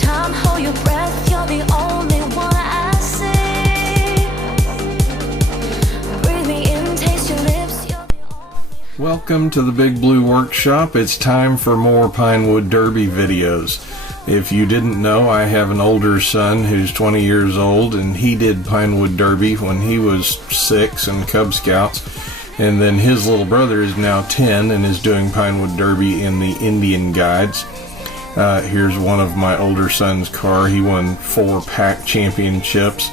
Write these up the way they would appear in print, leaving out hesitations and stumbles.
time, hold your breath, you're the only one I see. Breathe me in, taste your lips, you're the only. Welcome to the Big Blue Workshop. It's time for more Pinewood Derby videos. If you didn't know, I have an older son who's 20 years old, and he did Pinewood Derby when he was 6 in Cub Scouts. And then his little brother is now 10 and is doing Pinewood Derby in the Indian Guides. Here's one of my older son's car. He won 4 pack championships,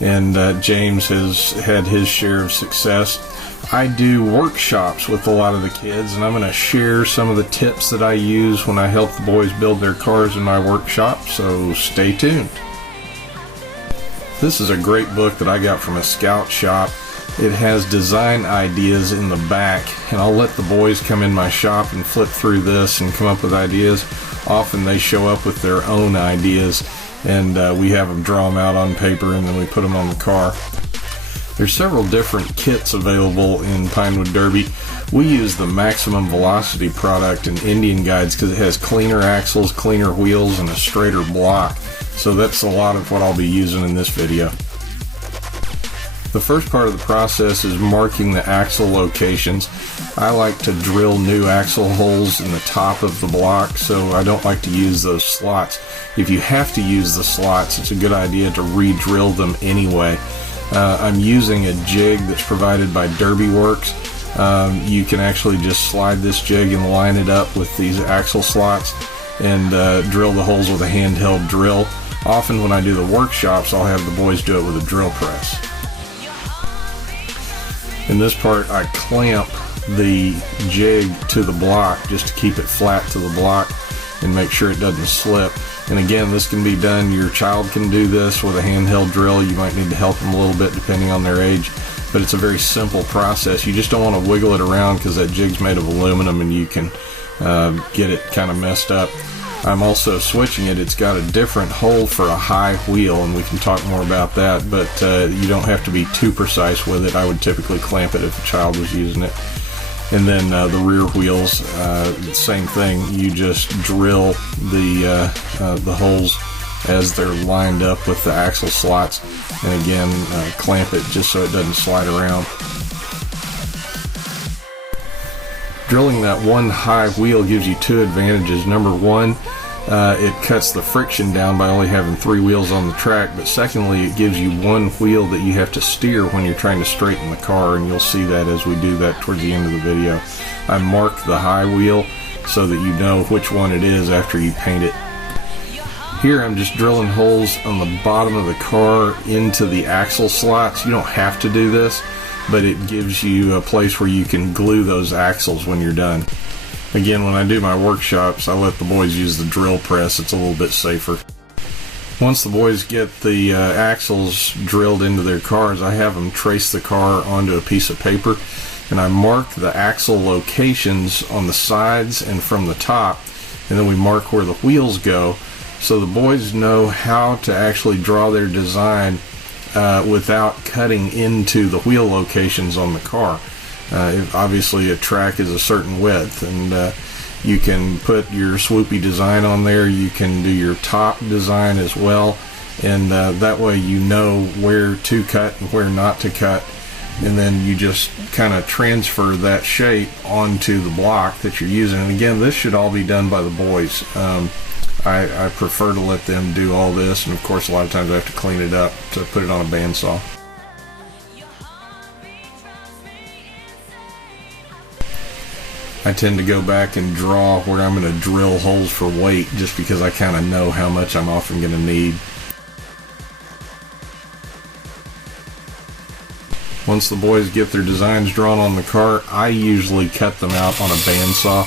and James has had his share of success. I do workshops with a lot of the kids, and I'm going to share some of the tips that I use when I help the boys build their cars in my workshop, so stay tuned. This is a great book that I got from a scout shop. It has design ideas in the back, and I'll let the boys come in my shop and flip through this and come up with ideas. Often they show up with their own ideas, and we have them draw them out on paper, and then we put them on the car. There's several different kits available in Pinewood Derby. We use the Maximum Velocity product in Indian Guides because it has cleaner axles, cleaner wheels, and a straighter block. So that's a lot of what I'll be using in this video. The first part of the process is marking the axle locations. I like to drill new axle holes in the top of the block, so I don't like to use those slots. If you have to use the slots, it's a good idea to re-drill them anyway. I'm using a jig that's provided by Derby Works. You can actually just slide this jig and line it up with these axle slots and drill the holes with a handheld drill. Often when I do the workshops, I'll have the boys do it with a drill press. In this part, I clamp the jig to the block just to keep it flat to the block and make sure it doesn't slip. And again, this can be done, your child can do this with a handheld drill. You might need to help them a little bit depending on their age, but it's a very simple process. You just don't want to wiggle it around because that jig's made of aluminum and you can get it kind of messed up. I'm also switching it. It's got a different hole for a high wheel, and we can talk more about that, but you don't have to be too precise with it. I would typically clamp it if a child was using it. And then the rear wheels, same thing. You just drill the holes as they're lined up with the axle slots, and again clamp it just so it doesn't slide around. Drilling that one high wheel gives you 2 advantages. Number one, it cuts the friction down by only having 3 wheels on the track, but secondly, it gives you 1 wheel that you have to steer when you're trying to straighten the car, and you'll see that as we do that towards the end of the video. I mark the high wheel so that you know which one it is after you paint it. Here I'm just drilling holes on the bottom of the car into the axle slots. You don't have to do this, but it gives you a place where you can glue those axles when you're done. Again, when I do my workshops, I let the boys use the drill press. It's a little bit safer. Once the boys get the axles drilled into their cars, I have them trace the car onto a piece of paper, and I mark the axle locations on the sides and from the top, and then we mark where the wheels go, so the boys know how to actually draw their design without cutting into the wheel locations on the car. Obviously a track is a certain width, and you can put your swoopy design on there. You can do your top design as well, and that way you know where to cut and where not to cut, and then you just kind of transfer that shape onto the block that you're using. And again, this should all be done by the boys. I prefer to let them do all this, and of course a lot of times I have to clean it up to put it on a bandsaw. I tend to go back and draw where I'm going to drill holes for weight, just because I kind of know how much I'm often going to need. Once the boys get their designs drawn on the car, I usually cut them out on a bandsaw.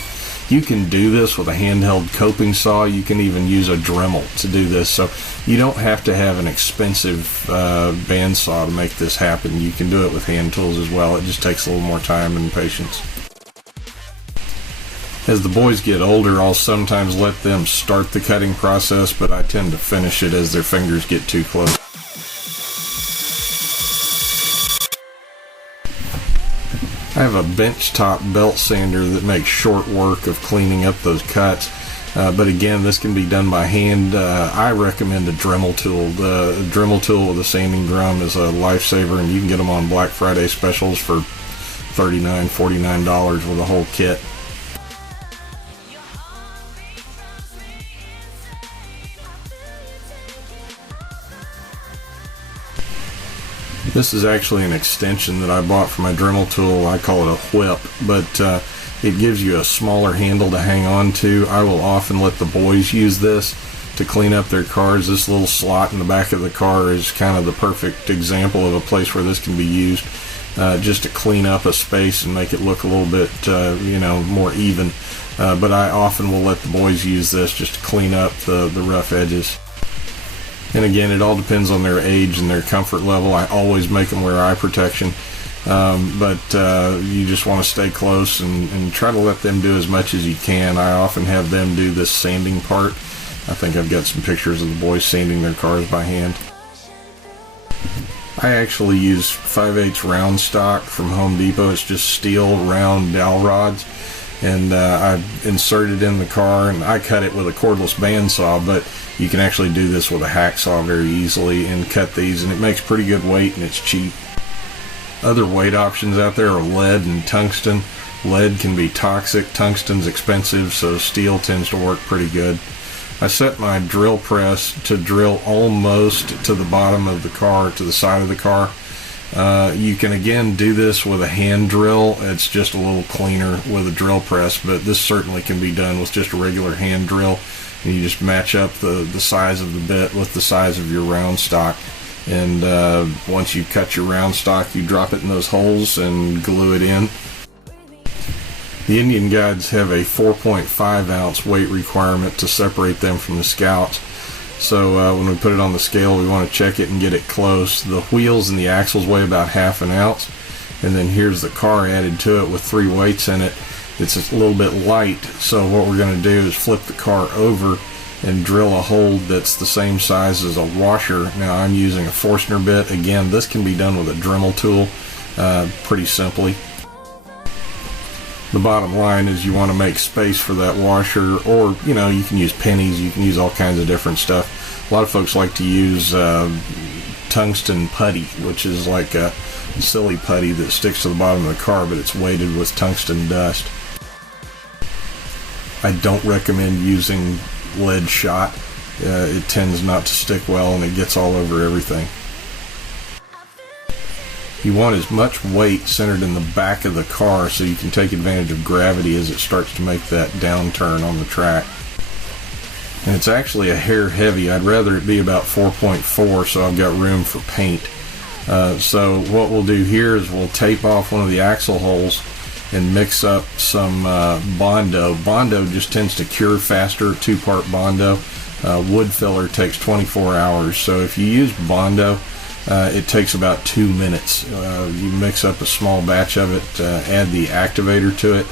You can do this with a handheld coping saw. You can even use a Dremel to do this, so you don't have to have an expensive bandsaw to make this happen. You can do it with hand tools as well. It just takes a little more time and patience. As the boys get older, I'll sometimes let them start the cutting process, but I tend to finish it as their fingers get too close. I have a benchtop belt sander that makes short work of cleaning up those cuts. But again, this can be done by hand. I recommend a Dremel tool. The Dremel tool with a sanding drum is a lifesaver, and you can get them on Black Friday specials for $39, $49 with a whole kit. This is actually an extension that I bought for my Dremel tool. I call it a whip, but it gives you a smaller handle to hang on to. I will often let the boys use this to clean up their cars. This little slot in the back of the car is kind of the perfect example of a place where this can be used, just to clean up a space and make it look a little bit, more even. But I often will let the boys use this just to clean up the rough edges. And again, it all depends on their age and their comfort level. I always make them wear eye protection, but you just want to stay close and try to let them do as much as you can. I often have them do this sanding part. I think I've got some pictures of the boys sanding their cars by hand. I actually use 5/8 round stock from Home Depot. It's just steel round dowel rods, and I insert it in the car, and I cut it with a cordless bandsaw, but you can actually do this with a hacksaw very easily and cut these, and it makes pretty good weight, and it's cheap. Other weight options out there are lead and tungsten. Lead can be toxic, tungsten's expensive, so steel tends to work pretty good. I set my drill press to drill almost to the bottom of the car, to the side of the car. You can again do this with a hand drill. It's just a little cleaner with a drill press, but this certainly can be done with just a regular hand drill. And you just match up the size of the bit with the size of your round stock, and once you cut your round stock, you drop it in those holes and glue it in. The Indian Guides have a 4.5 ounce weight requirement to separate them from the Scouts, so when we put it on the scale, we want to check it and get it close. The wheels and the axles weigh about 1/2 ounce, and then here's the car added to it with 3 weights in it. It's a little bit light, so what we're going to do is flip the car over and drill a hole that's the same size as a washer. Now I'm using a Forstner bit. Again, this can be done with a Dremel tool pretty simply. The bottom line is you want to make space for that washer, or you can use pennies, you can use all kinds of different stuff. A lot of folks like to use tungsten putty, which is like a silly putty that sticks to the bottom of the car, but it's weighted with tungsten dust. I don't recommend using lead shot. It tends not to stick well, and it gets all over everything. You want as much weight centered in the back of the car so you can take advantage of gravity as it starts to make that downturn on the track. And it's actually a hair heavy. I'd rather it be about 4.4 so I've got room for paint. So what we'll do here is we'll tape off one of the axle holes and mix up some Bondo. Bondo just tends to cure faster, 2-part Bondo. Wood filler takes 24 hours, so if you use Bondo, it takes about 2 minutes. You mix up a small batch of it, add the activator to it,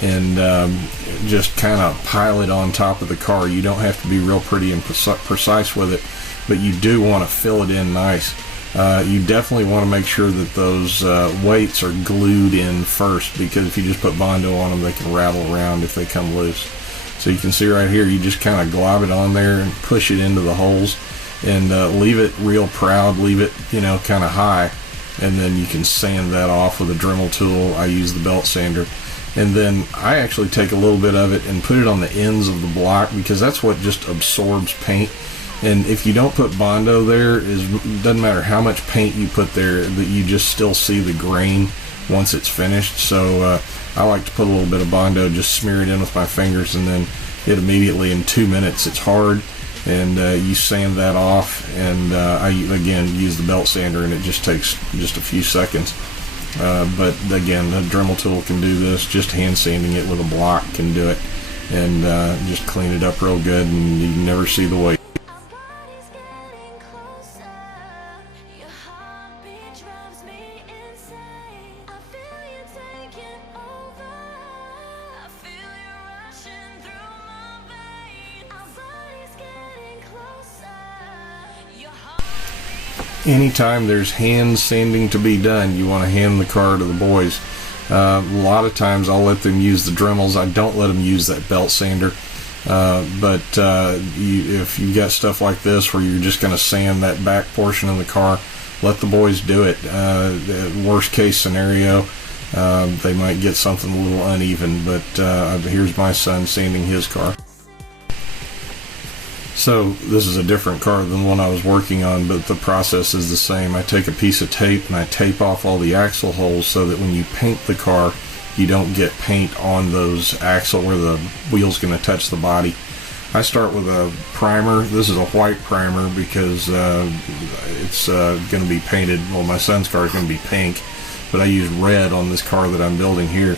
and just kind of pile it on top of the car. You don't have to be real pretty and precise with it, but you do want to fill it in nice. You definitely want to make sure that those weights are glued in first, because if you just put Bondo on them, they can rattle around if they come loose. So you can see right here, you just kind of glob it on there and push it into the holes, and leave it real proud, leave it kind of high, and then you can sand that off with a Dremel tool. I use the belt sander, and then I actually take a little bit of it and put it on the ends of the block, because that's what just absorbs paint. And if you don't put Bondo there, it doesn't matter how much paint you put there, that you just still see the grain once it's finished. So I like to put a little bit of Bondo, just smear it in with my fingers, and then it immediately, in 2 minutes, it's hard, and you sand that off. And I again use the belt sander, and it just takes just a few seconds. But again, the Dremel tool can do this. Just hand sanding it with a block can do it, and just clean it up real good, and you never see the weight. Anytime there's hand sanding to be done, you want to hand the car to the boys. A lot of times I'll let them use the Dremels. I don't let them use that belt sander. If you've got stuff like this where you're just going to sand that back portion of the car, let the boys do it. Worst case scenario, they might get something a little uneven, but here's my son sanding his car. So this is a different car than the one I was working on, but the process is the same. I take a piece of tape and I tape off all the axle holes so that when you paint the car, you don't get paint on those axle where the wheel's going to touch the body. I start with a primer. This is a white primer because it's going to be painted. Well, my son's car is going to be pink, but I use red on this car that I'm building here.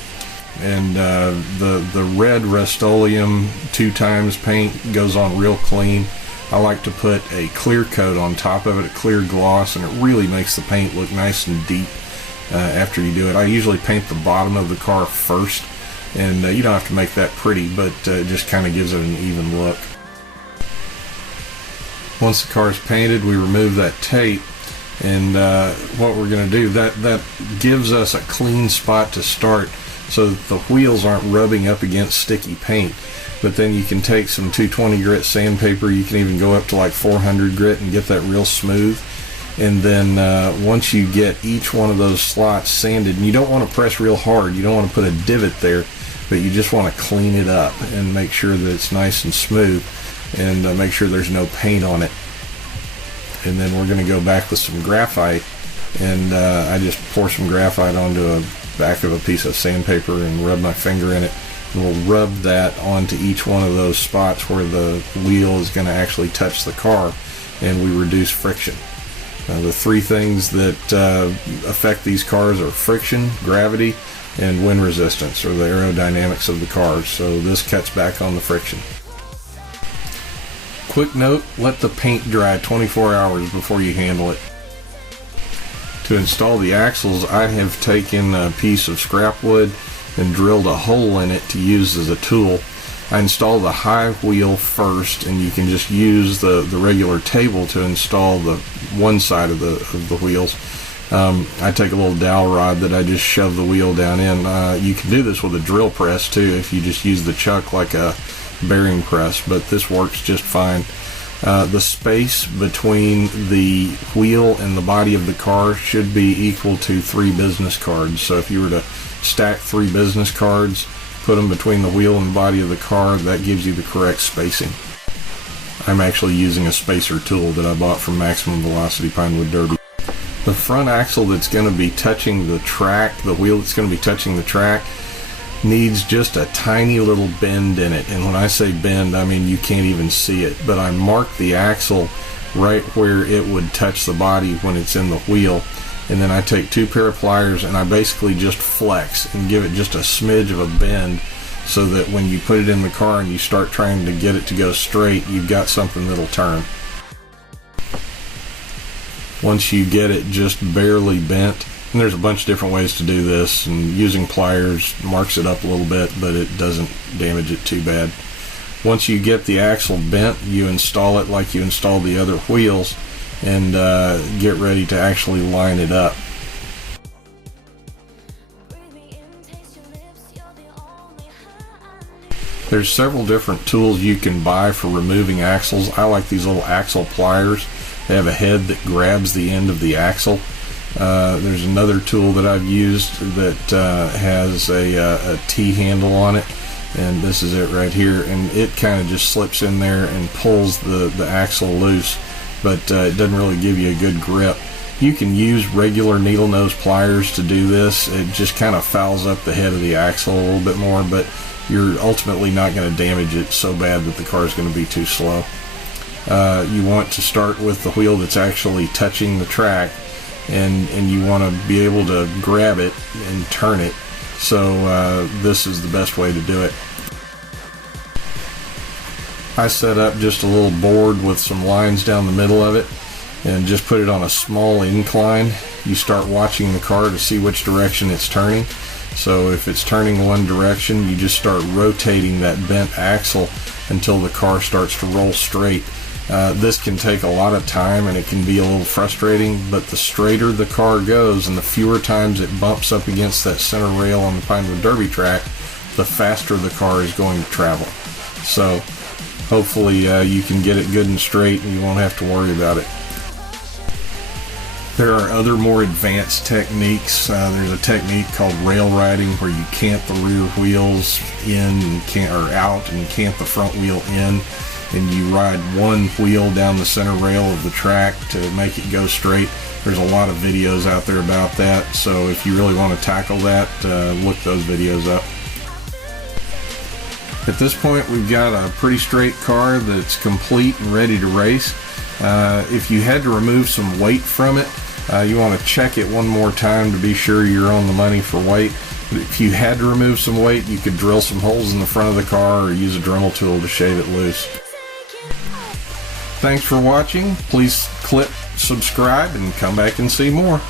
And the red Rust-Oleum 2x paint goes on real clean. I like to put a clear coat on top of it, a clear gloss, and it really makes the paint look nice and deep after you do it. I usually paint the bottom of the car first, and you don't have to make that pretty, but it just kind of gives it an even look. Once the car is painted, we remove that tape, and what we're going to do, that gives us a clean spot to start, so that the wheels aren't rubbing up against sticky paint. But then you can take some 220 grit sandpaper, you can even go up to like 400 grit and get that real smooth. And then once you get each one of those slots sanded, and you don't want to press real hard, you don't want to put a divot there, but you just want to clean it up and make sure that it's nice and smooth, and make sure there's no paint on it. And then we're going to go back with some graphite, and I just pour some graphite onto a back of a piece of sandpaper and rub my finger in it, and we'll rub that onto each one of those spots where the wheel is going to actually touch the car, and we reduce friction. The three things that affect these cars are friction, gravity, and wind resistance, or the aerodynamics of the cars. So this cuts back on the friction. Quick note, let the paint dry 24 hours before you handle it. To install the axles, I have taken a piece of scrap wood and drilled a hole in it to use as a tool. I install the high wheel first, and you can just use the regular table to install the one side of the wheels. I take a little dowel rod that I just shove the wheel down in. You can do this with a drill press too if you just use the chuck like a bearing press, but this works just fine. The space between the wheel and the body of the car should be equal to 3 business cards. So if you were to stack 3 business cards, put them between the wheel and the body of the car, that gives you the correct spacing. I'm actually using a spacer tool that I bought from Maximum Velocity Pinewood Derby. The front axle that's going to be touching the track, the wheel that's going to be touching the track, needs just a tiny little bend in it. And when I say bend, I mean you can't even see it, but I mark the axle right where it would touch the body when it's in the wheel, and then I take 2 pair of pliers and I basically just flex and give it just a smidge of a bend, so that when you put it in the car and you start trying to get it to go straight, you've got something that'll turn. Once you get it just barely bent, and there's a bunch of different ways to do this, and using pliers marks it up a little bit, but it doesn't damage it too bad. Once you get the axle bent, you install it like you install the other wheels, and get ready to actually line it up. There's several different tools you can buy for removing axles. I like these little axle pliers. They have a head that grabs the end of the axle. There's another tool that I've used that has a T-handle on it, and this is it right here, and it kind of just slips in there and pulls the axle loose, but it doesn't really give you a good grip. You can use regular needle nose pliers to do this. It just kind of fouls up the head of the axle a little bit more, but you're ultimately not going to damage it so bad that the car is going to be too slow. You want to start with the wheel that's actually touching the track, and you want to be able to grab it and turn it. So this is the best way to do it. I set up just a little board with some lines down the middle of it and just put it on a small incline. You start watching the car to see which direction it's turning. So if it's turning one direction, you just start rotating that bent axle until the car starts to roll straight. This can take a lot of time and it can be a little frustrating, but the straighter the car goes and the fewer times it bumps up against that center rail on the Pinewood Derby track, the faster the car is going to travel. So hopefully you can get it good and straight and you won't have to worry about it. There are other more advanced techniques. There's a technique called rail riding where you cant the rear wheels in and or out and cant the front wheel in, and you ride one wheel down the center rail of the track to make it go straight. There's a lot of videos out there about that, so if you really want to tackle that, look those videos up. At this point, we've got a pretty straight car that's complete and ready to race. If you had to remove some weight from it, you want to check it one more time to be sure you're on the money for weight. If you had to remove some weight, you could drill some holes in the front of the car or use a Dremel tool to shave it loose. Thanks for watching. Please click subscribe and come back and see more.